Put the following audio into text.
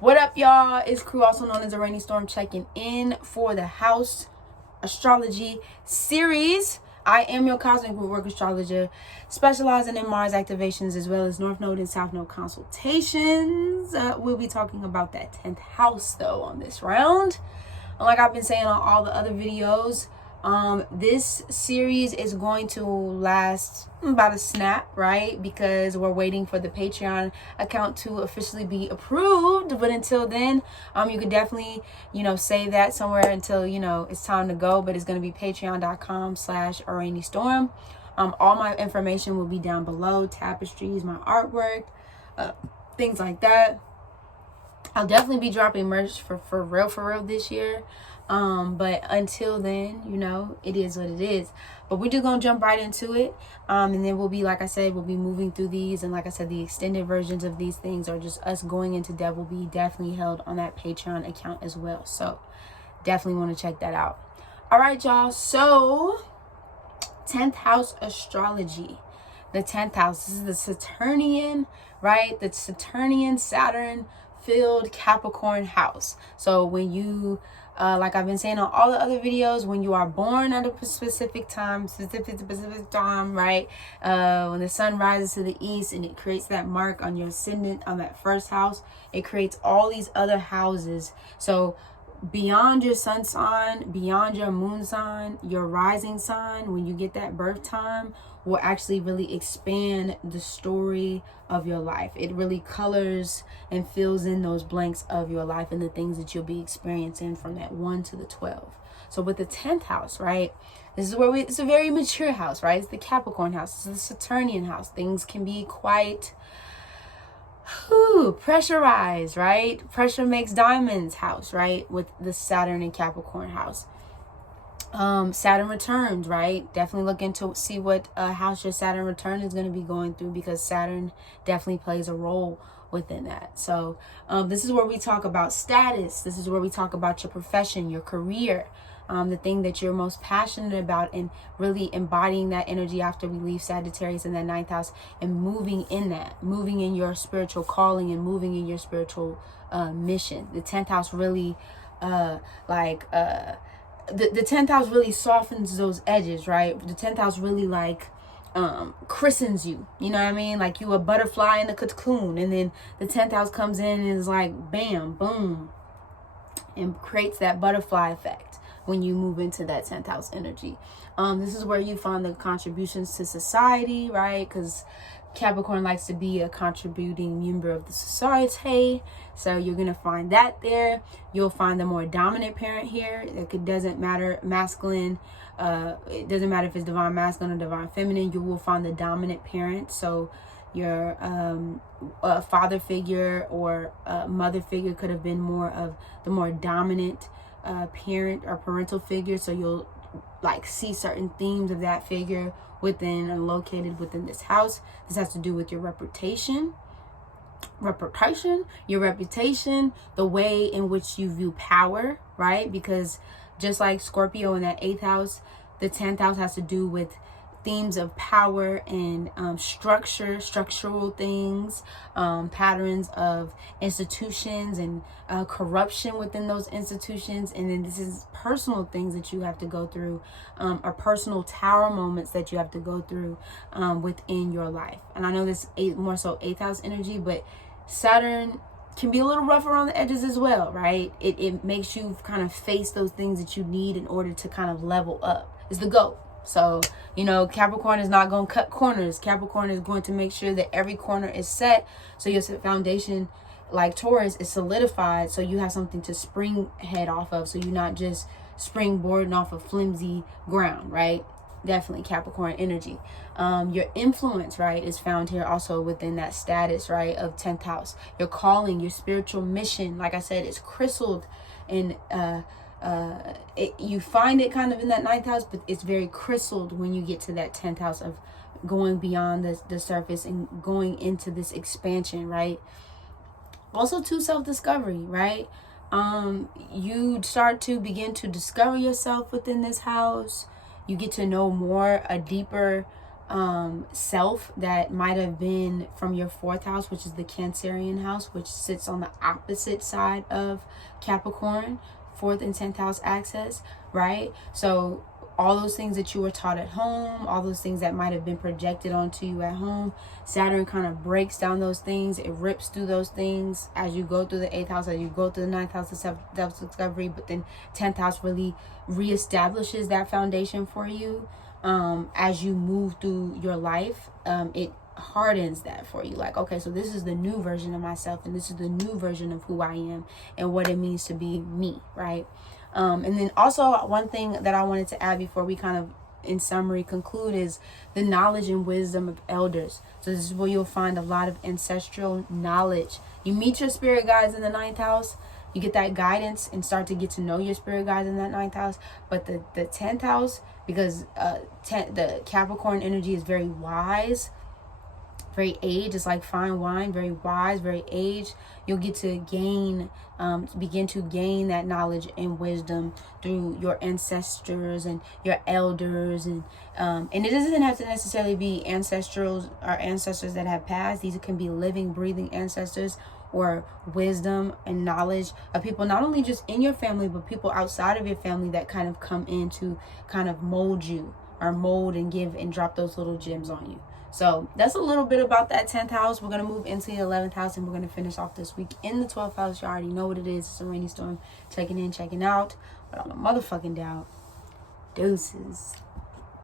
What up, y'all? It's Crew, also known as Araneae Storm, checking in for the house astrology series. I am your Cosmic Rootwork astrologer, specializing in Mars activations as well as North Node and South Node consultations. We'll be talking about that 10th house though on this round. Like I've been saying on all the other videos, this series is going to last about a snap, right? Because we're waiting for the Patreon account to officially be approved. But until then, you can definitely, save that somewhere until, it's time to go. But it's going to be patreon.com/Araneae Storm. All my information will be down below. Tapestries, my artwork, things like that. I'll definitely be dropping merch for real this year. But until then, it is what it is. But we're just gonna jump right into it. And then we'll be, like I said, we'll be moving through these. And like I said, the extended versions of these things are just us going into depth, will be definitely held on that Patreon account as well. So definitely want to check that out. All right, y'all. So 10th house astrology. The 10th house. This is the Saturnian, right? The Saturnian Saturn filled Capricorn house. So when you like I've been saying on all the other videos, when you are born at a specific time, right? When the sun rises to the east and it creates that mark on your ascendant, on that first house, it creates all these other houses. So beyond your sun sign, beyond your moon sign, your rising sign, when you get that birth time, will actually really expand the story of your life. It really colors and fills in those blanks of your life and the things that you'll be experiencing from that 1 to the 12. So with the 10th house, right? This is where it's a very mature house, right? It's the Capricorn house. It's the Saturnian house. Things can be quite pressurized, right? Pressure makes diamonds house, right? With the Saturn and Capricorn house. Saturn returns, right? Definitely look into see what house your Saturn return is going to be going through, because Saturn definitely plays a role within that. So this is where we talk about status. This is where we talk about your profession, your career, the thing that you're most passionate about, and really embodying that energy after we leave Sagittarius in that 9th house, and moving in your spiritual calling and moving in your spiritual mission. The 10th house really the 10th house really softens those edges, right? The 10th house really christens you, you know what I mean? Like you a butterfly in the cocoon, and then the 10th house comes in and is like bam, boom, and creates that butterfly effect when you move into that 10th house energy. This is where you find the contributions to society, right? Because Capricorn likes to be a contributing member of the society. So you're going to find that there. You'll find the more dominant parent here. It doesn't matter masculine. It doesn't matter if it's divine masculine or divine feminine. You will find the dominant parent. So your father figure or mother figure could have been more of the more dominant parent or parental figure. So you'll see certain themes of that figure within and located within this house. This has to do with your reputation, the way in which you view power, right? Because just like Scorpio in that 8th house, the 10th house has to do with themes of power and structural things, patterns of institutions and corruption within those institutions. And then this is personal things that you have to go through, or personal tower moments that you have to go through within your life. And I know this more so 8th house energy, but Saturn can be a little rough around the edges as well, right? It makes you kind of face those things that you need in order to kind of level up. It's the goat. So, Capricorn is not going to cut corners. Capricorn is going to make sure that every corner is set. So your foundation, like Taurus, is solidified. So you have something to spring head off of. So you're not just springboarding off of flimsy ground, right? Definitely Capricorn energy. Your influence, right, is found here also within that status, right, of 10th house. Your calling, your spiritual mission, like I said, is crystalled and you find it kind of in that 9th house, but it's very crystalled when you get to that 10th house of going beyond the surface and going into this expansion, right? Also to self-discovery, right? You start to begin to discover yourself within this house. You get to know more, a deeper self that might have been from your 4th house, which is the Cancerian house, which sits on the opposite side of Capricorn, 4th and 10th house axis, right? So all those things that you were taught at home, all those things that might have been projected onto you at home, Saturn kind of breaks down those things. It rips through those things as you go through the 8th house, as you go through the 9th house of self-discovery, but then 10th house really reestablishes that foundation for you. As you move through your life, it hardens that for you. Like, okay, so this is the new version of myself, and this is the new version of who I am and what it means to be me, right? And then also one thing that I wanted to add before we kind of in summary conclude is the knowledge and wisdom of elders. So this is where you'll find a lot of ancestral knowledge. You meet your spirit guides in the 9th house, you get that guidance and start to get to know your spirit guides in that 9th house. But the 10th house, because the Capricorn energy is very wise, very aged, it's like fine wine, very wise, very aged. You'll get to begin to gain that knowledge and wisdom through your ancestors and your elders, and it doesn't have to necessarily be ancestors that have passed. These can be living, breathing ancestors, or wisdom and knowledge of people not only just in your family, but people outside of your family that kind of come in to kind of mold you, or mold and give and drop those little gems on you. So that's a little bit about that 10th house. We're going to move into the 11th house, and we're going to finish off this week in the 12th house. You already know what it is. It's a rainy storm. Checking in, checking out. But on a motherfucking doubt. Deuces.